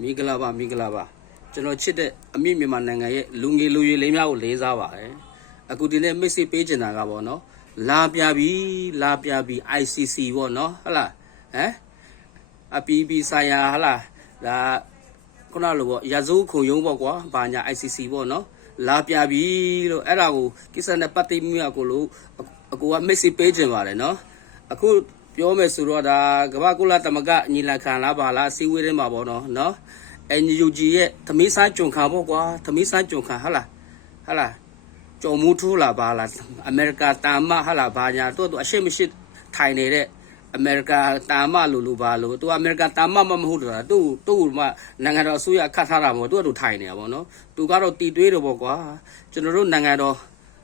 မင်္ဂလာပါမင်္ဂလာပါကျွန်တော်ချစ်တဲ့အမိမြန်မာနိုင်ငံရဲ့လူငယ်လူရွယ်လေးများကိုလေးစားပါတယ်အခုဒီနေ့ message ပေးချင်တာကပေါ့နော်လာပြပြီလာပြပြီ ICC ပေါ့နော်ဟုတ်လားဟမ်အပီပီဆိုင်ယာဟုတ်လားဒါခုနလိုပေါ့ရာဇိုးခုံရုံးပေါ့ကွာဘာညာ ICC ပေါ့နော်လာပြပြီလို့အဲ့ဒါကိုကိစ္စနဲ့ပတ်သက်မှုအကိုလို့အကိုက message ပေးချင်ပါတယ်နော်အခု ပြောမယ်ဆိုတော့ဒါကမ္ဘာကုလသမဂ္ဂညီလာခံလားပါလားစီဝေးထဲမှာပေါ့နော်နော် NUG ရဲ့သမီးစားကြုံခံပေါ့ကွာသမီးစားကြုံခံဟာလားဟာလားကြော်မူထူးလာပါလားအမေရိကတာမဟာလားဘာညာတို့တို့အရှိမရှိထိုင်နေတဲ့အမေရိကတာမလို့လို့ပါလို့သူအမေရိကတာမမမဟုတ်တာသူ့သူ့မှနိုင်ငံတော်အစိုးရခတ်ထားတာမဟုတ်သူကသူထိုင်နေတာပေါ့နော်သူကတော့တီတွေးတော့ပေါ့ကွာကျွန်တော်တို့နိုင်ငံတော်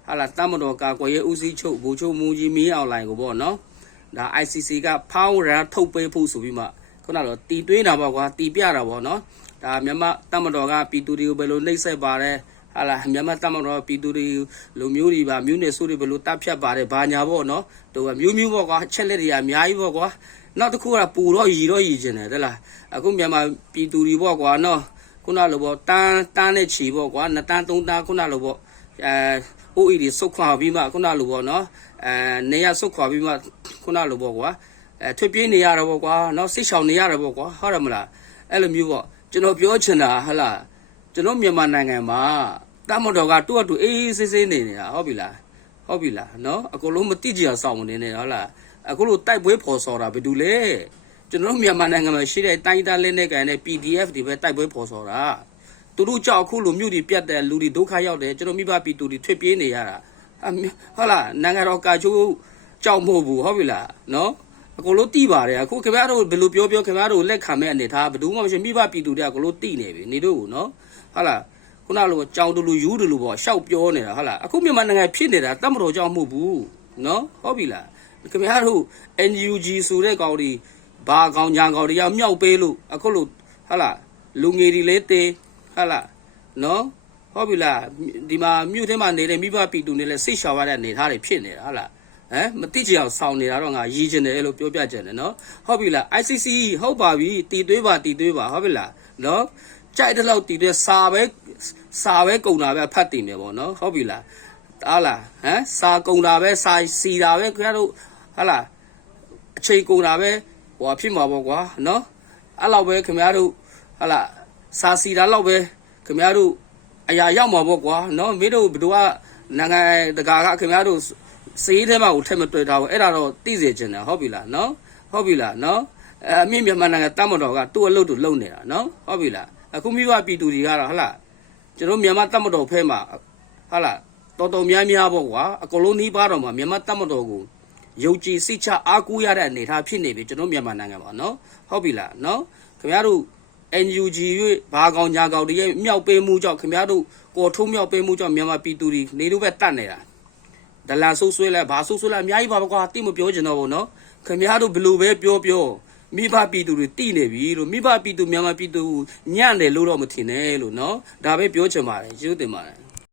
ဟာလားတမတော်ကာကွယ်ရေးဦးစီးချုပ်ဘူချုပ်မူကြီးမင်းအောင်လိုင်ကိုပေါ့နော် ဒါ ICC ကဖောင်းရန်ထုတ်ပေးဖို့ဆိုပြီးမှခုနကတော့တီတွေးတာပေါ့ကွာတီပြတာပေါ့နော်ဒါမြန်မာတမတော်ကပြည်သူတွေကိုဘယ်လိုနှိပ်စက်ပါတယ်ဟာလားမြန်မာတမတော်ပြည်သူတွေလူမျိုးတွေပါမျိုးနွယ်စုတွေဘယ်လိုတပ်ဖြတ်ပါတယ်ဘာညာပေါ့နော်သူကမျိုးမျိုးပေါ့ကွာချက်လက်တွေကအများကြီးပေါ့ကွာနောက်တစ်ခုကပူတော့ရီတော့ရီကျင်တယ်တဲ့လားအခုမြန်မာပြည်သူတွေပေါ့ကွာနော်ခုနလိုပေါ့တန်းတန်းနဲ့ချီပေါ့ကွာနှစ်တန်းသုံးတန်းခုနလိုပေါ့အဲ အိုးအီတွေစုတ်ခွာပြီးမှခုနလိုပေါ့နော်အဲနေရစုတ်ခွာပြီးမှခုနလိုပေါ့ကွာအဲထွပြေးနေရတော့ပေါ့ကွာနော်စိတ်ရှောင်နေရတော့ပေါ့ကွာဟုတ်တယ်မလားအဲ့လိုမျိုးပေါ့ကျွန်တော်ပြောချင်တာဟဟလားကျွန်တော်မြန်မာနိုင်ငံမှာတမတော်ကတူအတူအေးအေးဆေးဆေးနေနေတာဟုတ်ပြီလားဟုတ်ပြီလားနော်အကုန်လုံးမတိကြရဆောင်မနေနဲ့ဟုတ်လားအခုလိုတိုက်ပွဲဖော်ဆော်တာဘယ်သူလဲကျွန်တော်မြန်မာနိုင်ငံမှာရှိတဲ့တိုင်းသားလက်နက်ကန်နဲ့ PDF တွေပဲတိုက်ပွဲဖော်ဆော်တာ သူတို့ကြောက်အခုလိုမြို့တွေပြတ်တယ်လူတွေဒုက္ခရောက်တယ်ကျွန်တော်မိဘပြည်သူတွေထွက်ပြေးနေရတာဟုတ်လားနိုင်ငံတော်ကာချိုးကြောက်မို့ဘူးဟုတ်ပြီလားနော်အကုန်လုံးတိပါတယ်အခုခင်ဗျားတို့ဘယ်လိုပြောပြောခင်ဗျားတို့လက်ခံမဲ့အနေထားဘယ်သူမှမရှိမိဘပြည်သူတွေကအကုန်လုံးတိနေပြီနေတို့ကိုနော်ဟုတ်လားခုနလိုကြောင်တူလူယူတူလူပေါ့ရှောက်ပြောနေတာဟုတ်လားအခုမြန်မာနိုင်ငံဖြစ်နေတာတတ်မတော်ကြောင့်မဟုတ်ဘူးနော်ဟုတ်ပြီလားခင်ဗျားတို့ NUG ဆိုတဲ့ကောင်တွေဘာကောင်ညာကောင်တွေရောက်မြောက်ပေးလို့အခုလိုဟုတ်လားလူငယ်တွေလေးတေး ဟုတ်လားနော်ဟုတ်ပြီလားဒီမှာမြို့ထဲမှာနေတဲ့မိဘပြည်သူတွေလည်းစိတ်ရှောင်ရတဲ့အနေထားတွေဖြစ်နေတာဟုတ်လားဟမ်မတိချင်အောင်စောင်းနေတာတော့ငါရည်ချင်တယ်လို့ပြောပြချင်တယ်နော်ဟုတ်ပြီလား ICC ဟုတ်ပါပြီတီသွေးပါတီသွေးပါဟုတ်ပြီလားနော်ကြိုက်တဲ့လောက်တီသွေးစာပဲစာပဲကုံတာပဲဖတ်တင်တယ်ပေါ့နော်ဟုတ်ပြီလားဟာလားဟမ်စာကုံတာပဲစာစီတာပဲခင်ဗျားတို့ဟာလားအချိန်ကုံတာပဲဟိုဖြစ်မှာပေါ့ကွာနော်အဲ့လောက်ပဲခင်ဗျားတို့ဟာလား စာစီတာလောက်ပဲခင်ဗျားတို့အရာရောက်မှာပေါ့ကွာနော်မင်းတို့ဘယ်သူကနိုင်ငံတကာကခင်ဗျားတို့စေးထဲမှာကိုထက်မတွေ့တာဘူးအဲ့ဒါတော့သိစေချင်တယ်ဟုတ်ပြီလားနော်ဟုတ်ပြီလားနော်အဲအမြင့်မြန်မာနိုင်ငံတမတော်ကသူ့အလုပ်သူလုပ်နေတာနော်ဟုတ်ပြီလားအခုမိဘပြည်သူတွေကတော့ဟလားကျွန်တော်မြန်မာတမတော်ဖဲမှာဟလားတော်တော်များများပေါ့ကွာအကုန်လုံးနှီးပါတော့မှာမြန်မာတမတော်ကိုယုံကြည်စိတ်ချအားကိုးရတဲ့အနေအထားဖြစ်နေပြီကျွန်တော်မြန်မာနိုင်ငံမှာနော်ဟုတ်ပြီလားနော်ခင်ဗျားတို့ NUG ရွေးဘာကောင်ညာကောင်တွေရဲ့မြောက်ပေးမှုကြောင့်ခင်ဗျားတို့ကော်ထုံးမြောက်ပေးမှုကြောင့်မြန်မာပြည်သူတွေနေလို့ပဲတတ်နေတာဒလန်ဆုပ်ဆွဲလဲဘာဆုပ်ဆွဲလဲအများကြီးပါဘကွာတိမပြောချင်တော့ဘူးနော်ခင်ဗျားတို့ဘယ်လိုပဲပြောပြောမိဘပြည်သူတွေတိနေပြီလို့မိဘပြည်သူမြန်မာပြည်သူညံ့တယ်လို့တော့မထင်နဲ့လို့နော်ဒါပဲပြောချင်ပါတယ်ကျေးဇူးတင်ပါတယ်